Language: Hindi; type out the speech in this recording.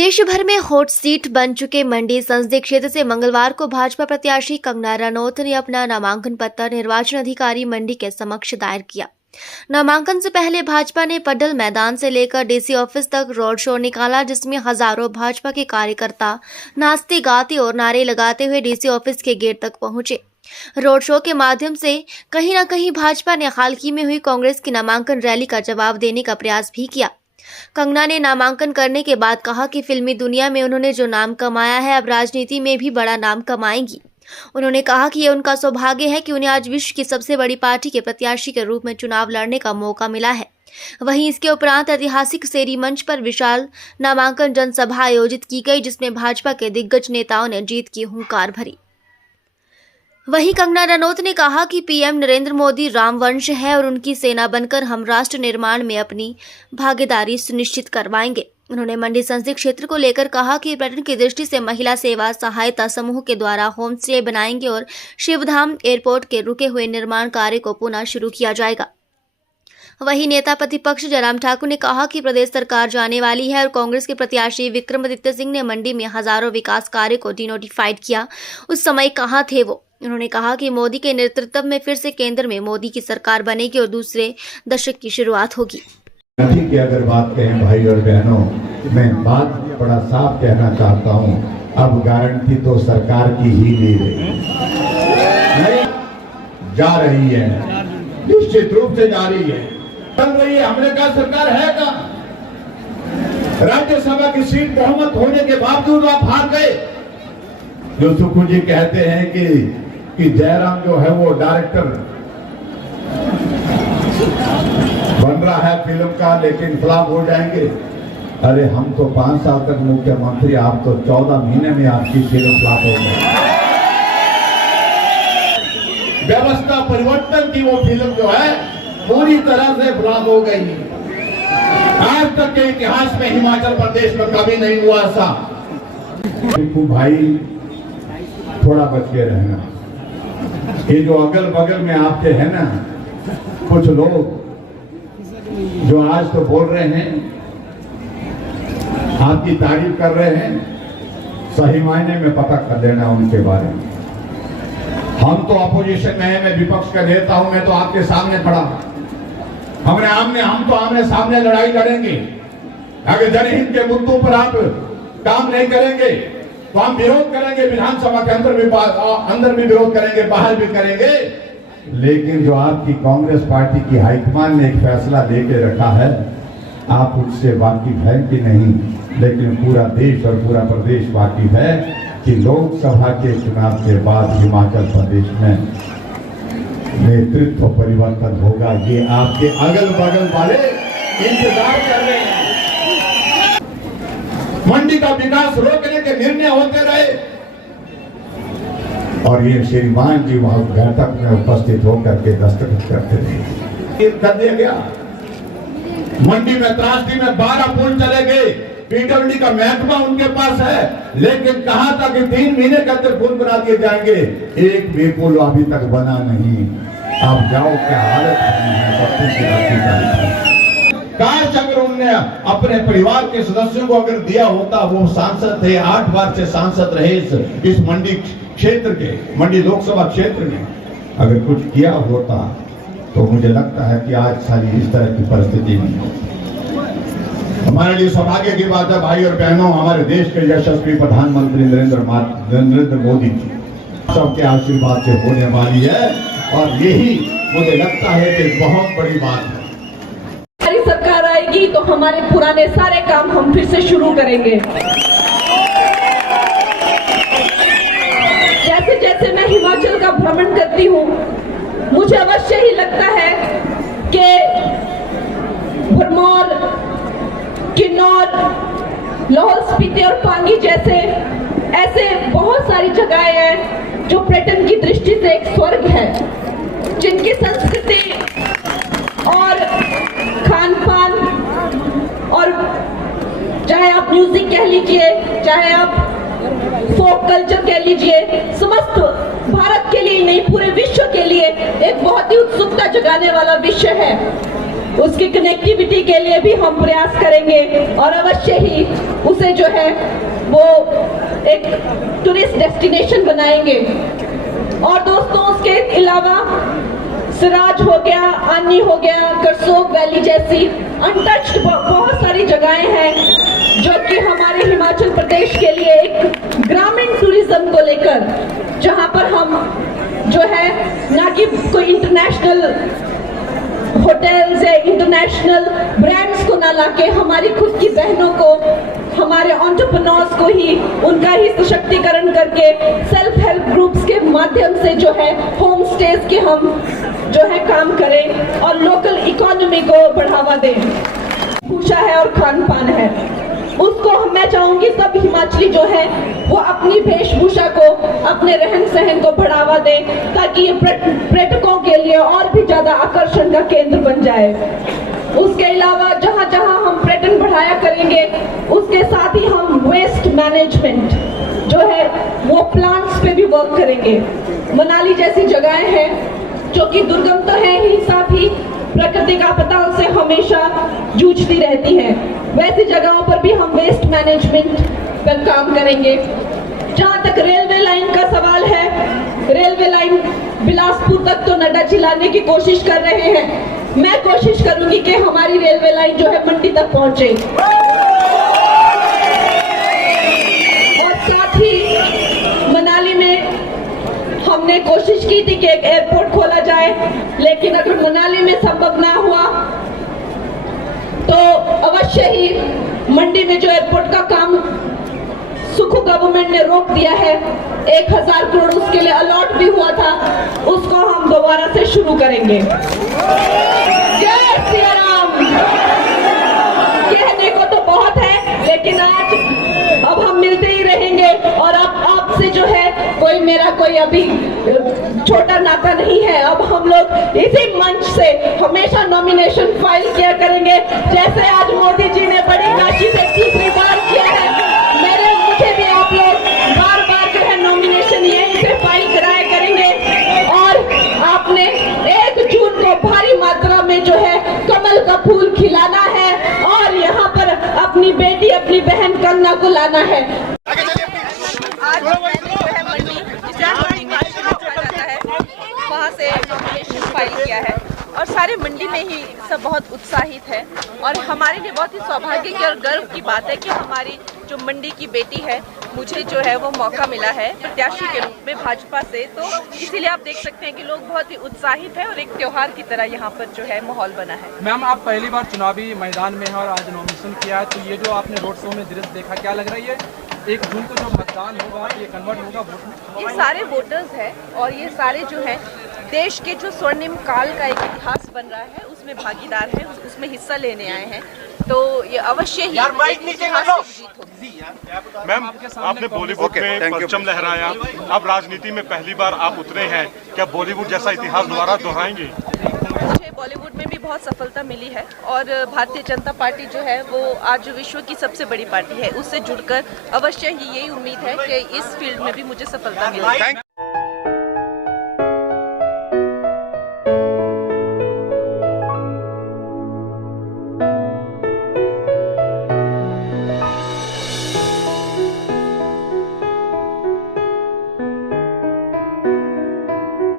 देश भर में हॉट सीट बन चुके मंडी संसदीय क्षेत्र से मंगलवार को भाजपा प्रत्याशी कंगना रनौत ने अपना नामांकन पत्र निर्वाचन अधिकारी मंडी के समक्ष दायर किया। नामांकन से पहले भाजपा ने पड्डल मैदान से लेकर डीसी ऑफिस तक रोड शो निकाला, जिसमें हजारों भाजपा के कार्यकर्ता नाचते गाते और नारे लगाते हुए डीसी ऑफिस के गेट तक पहुंचे। रोड शो के माध्यम से कहीं न कहीं भाजपा ने हाल ही में हुई कांग्रेस की नामांकन रैली का जवाब देने का प्रयास भी किया। कंगना ने नामांकन करने के बाद कहा कि फिल्मी दुनिया में उन्होंने जो नाम कमाया है, अब राजनीति में भी बड़ा नाम कमाएंगी। उन्होंने कहा कि ये उनका सौभाग्य है कि उन्हें आज विश्व की सबसे बड़ी पार्टी के प्रत्याशी के रूप में चुनाव लड़ने का मौका मिला है। वहीं इसके उपरांत ऐतिहासिक सेरी मंच पर विशाल नामांकन जनसभा आयोजित की गई, जिसमें भाजपा के दिग्गज नेताओं ने जीत की हुंकार भरी। वहीं कंगना रनौत ने कहा कि पीएम नरेंद्र मोदी रामवंश है और उनकी सेना बनकर हम राष्ट्र निर्माण में अपनी भागीदारी सुनिश्चित करवाएंगे। उन्होंने मंडी संसदीय क्षेत्र को लेकर कहा कि पर्यटन की दृष्टि से महिला सेवा सहायता समूह के द्वारा होम स्टे बनाएंगे और शिवधाम एयरपोर्ट के रुके हुए निर्माण कार्य को पुनः शुरू किया जाएगा। वहीं नेता प्रतिपक्ष जयराम ठाकुर ने कहा कि प्रदेश सरकार जाने वाली है और कांग्रेस के प्रत्याशी विक्रमादित्य सिंह ने मंडी में हजारों विकास कार्य को डिनोटिफाइड किया, उस समय कहाँ थे वो। उन्होंने कहा कि मोदी के नेतृत्व में फिर से केंद्र में मोदी की सरकार बनेगी और दूसरे दशक की शुरुआत होगी। की अगर बात कहें भाई और बहनों, मैं बात बड़ा साफ कहना चाहता हूं, अब गारंटी तो सरकार की ही ले रही नहीं जा रही है, निश्चित रूप से जा रही है, बन रही है। हमने कहा सरकार है का, राज्यसभा की सीट बहुमत होने के बावजूद आप हार गए। जो सुखू जी कहते हैं कि जयराम जो है वो डायरेक्टर बन रहा है फिल्म का, लेकिन फ्लॉप हो जाएंगे। अरे हम तो 5 साल तक मुख्यमंत्री, आप तो 14 महीने में आपकी फिल्म फ्लॉप हो गई। व्यवस्था परिवर्तन की वो फिल्म जो है पूरी तरह से फ्लॉप हो गई। आज तक के इतिहास में हिमाचल प्रदेश में कभी नहीं हुआ ऐसा। भाई थोड़ा बच के रहना। ये जो अगल बगल में आपके है ना कुछ लोग जो आज तो बोल रहे हैं, आपकी तारीफ कर रहे हैं, सही मायने में पता कर लेना उनके बारे में। हम तो अपोजिशन में है, मैं विपक्ष का नेता हूं, मैं तो आपके सामने खड़ा। हम तो आमने सामने लड़ाई लड़ेंगे। अगर जनहित के मुद्दों पर आप काम नहीं करेंगे तो हम विरोध करेंगे, विधानसभा के अंदर भी विरोध करेंगे, बाहर भी करेंगे। लेकिन जो आपकी कांग्रेस पार्टी की हाईकमान ने एक फैसला लेके रखा है, आप उससे वाकिफ हैं कि नहीं, लेकिन पूरा देश और पूरा प्रदेश वाकिफ है कि लोकसभा के चुनाव के बाद हिमाचल प्रदेश में नेतृत्व परिवर्तन होगा। ये आपके अगल बगल वाले इंतजार कर रहे हैं। मंडी का विकास रोकने के निर्णय होते रहे और ये श्रीमान जी वहां बैठक में उपस्थित होकर के दस्तखत करते रहे। कर दिया गया। मंडी में त्रासदी में 12 पुल चले गए, पीडब्ल्यूडी का महकमा उनके पास है, लेकिन कहा था कि 3 महीने के अंदर पुल बना दिए जाएंगे, एक भी पुल अभी तक बना नहीं। आप जाओ क्या हालत है। काश अगर उन्होंने अपने परिवार के सदस्यों को अगर दिया होता, वो सांसद थे, 8 बार से सांसद रहे इस मंडी क्षेत्र के, मंडी लोकसभा क्षेत्र में, अगर कुछ किया होता तो मुझे लगता है कि आज सारी इस तरह की परिस्थिति नहीं होती। हमारे लिए सौभाग्य की बात है भाई और बहनों, हमारे देश के यशस्वी प्रधानमंत्री नरेंद्र मोदी जी सबके आशीर्वाद से होने वाली है और यही मुझे लगता है कि बहुत बड़ी बात है। हमारी सरकार आएगी तो हमारे पुराने सारे काम हम फिर से शुरू करेंगे। जैसे जैसे मैं हिमाचल का भ्रमण करती हूँ, मुझे अवश्य ही लगता है कि भरमौर, किन्नौर, लाहौल स्पीति और पांगी जैसे ऐसे बहुत सारी जगहें हैं जो पर्यटन की दृष्टि से एक स्वर्ग है, जिनकी संस्कृति और खान पान और चाहे आप म्यूजिक कह लीजिए, चाहे आप फोक कल्चर कह लीजिए, समस्त भारत के लिए नहीं पूरे विश्व के लिए एक बहुत ही उत्सुकता जगाने वाला विषय है। उसकी कनेक्टिविटी के लिए भी हम प्रयास करेंगे और अवश्य ही उसे जो है वो एक टूरिस्ट डेस्टिनेशन बनाएंगे। और दोस्तों, उसके अलावा सिराज हो गया, आनी हो गया, करसोग वैली जैसी अनटच्ड बहुत सारी जगहें हैं जो कि हमारे हिमाचल प्रदेश के लिए एक ग्रामीण टूरिज्म को लेकर, जहां पर हम जो है ना कि कोई इंटरनेशनल होटल्स या इंटरनेशनल ब्रांड्स को ना लाके हमारी खुद की बहनों को, हमारे एंटरप्रेन्योर्स को ही उनका ही सशक्तिकरण करके सेल्फ हेल्प ग्रुप्स के माध्यम से जो है होम स्टेज के हम जो है काम करें और लोकल इकोनॉमी को बढ़ावा दें। भूषा है और खान पान है, उसको मैं चाहूंगी सब हिमाचली जो है वो अपनी वेशभूषा को, अपने रहन सहन को बढ़ावा दें ताकि ये पर्यटकों के लिए और भी ज्यादा आकर्षण का केंद्र बन जाए। उसके अलावा जहां जहां हम पर्यटन बढ़ाया करेंगे उसके साथ ही हम वेस्ट मैनेजमेंट जो है वो प्लांट्स पे भी वर्क करेंगे। मनाली जैसी जगहें हैं जो कि दुर्गम तो है ही, साथ ही प्राकृतिक आपदाओं से हमेशा जूझती रहती हैं, वैसी जगहों पर भी हम वेस्ट मैनेजमेंट पर काम करेंगे। जहां तक रेलवे लाइन का सवाल है, रेलवे लाइन बिलासपुर तक तो नड्डा चिल्लाने की कोशिश कर रहे हैं, मैं कोशिश करूंगी कि हमारी रेलवे लाइन जो है मंडी तक पहुंचे। और साथ ही मनाली में हमने कोशिश की थी कि एक एयरपोर्ट खोला जाए, लेकिन अगर मनाली में संभव ना हुआ तो अवश्य ही मंडी में जो एयरपोर्ट का काम सुखू गवर्नमेंट ने रोक दिया है, 1000 करोड़ उसके लिए अलॉट भी हुआ था, उसको हम दोबारा से शुरू करेंगे। जय सिया राम। कहने को तो बहुत है, लेकिन आज अब हम मिलते ही रहेंगे और अब आपसे जो है कोई अभी छोटा नाता नहीं है। अब हम लोग इसी मंच से हमेशा नॉमिनेशन फाइल किया करेंगे, जैसे आज मोदी जी ने बड़ी काशी से तीसरी बार किया है, मुझे भी आप लोग बार बार जो है नॉमिनेशन यहीं से फाइल कराया करेंगे। और आपने 1 जून को भारी मात्रा में जो है कमल का फूल खिलाना है और यहाँ पर अपनी बेटी, अपनी बहन कंगना को लाना है। आज मैंने जो है मंडी, जिसे मंडी का कहा जाता है, वहाँ से नॉमिनेशन फाइल किया है और सारे मंडी में ही सब बहुत उत्साहित है और हमारे लिए बहुत ही सौभाग्य की और गर्व की बात है कि हमारी जो मंडी की बेटी है, मुझे जो है वो मौका मिला है प्रत्याशी के रूप में भाजपा से, तो इसीलिए आप देख सकते हैं कि लोग बहुत ही उत्साहित है और एक त्योहार की तरह यहाँ पर जो है माहौल बना है। मैम, आप पहली बार चुनावी मैदान में हैं और आज नॉमिनेशन किया है, तो ये जो आपने रोड शो में दृश्य देखा, क्या लग रही है 1 जून को जो मतदान होगा ये कन्वर्ट होगा वोट? ये सारे वोटर्स हैं और ये सारे जो हैं देश के जो स्वर्णिम काल का एक इतिहास बन रहा है उसमें भागीदार हैं, उसमें हिस्सा लेने आए हैं, तो ये अवश्य ही एक ऐतिहासिक जीत होगी। मैम, आपने बॉलीवुड में परचम लहराया, अब राजनीति में पहली बार आप उतरे हैं, क्या बॉलीवुड जैसा इतिहास दोबारा दोहराएंगे? मुझे बॉलीवुड में भी बहुत सफलता मिली है और भारतीय जनता पार्टी जो है वो आज विश्व की सबसे बड़ी पार्टी है, उससे जुड़कर अवश्य ही यही उम्मीद है कि इस फील्ड में भी मुझे सफलता मिलेगी।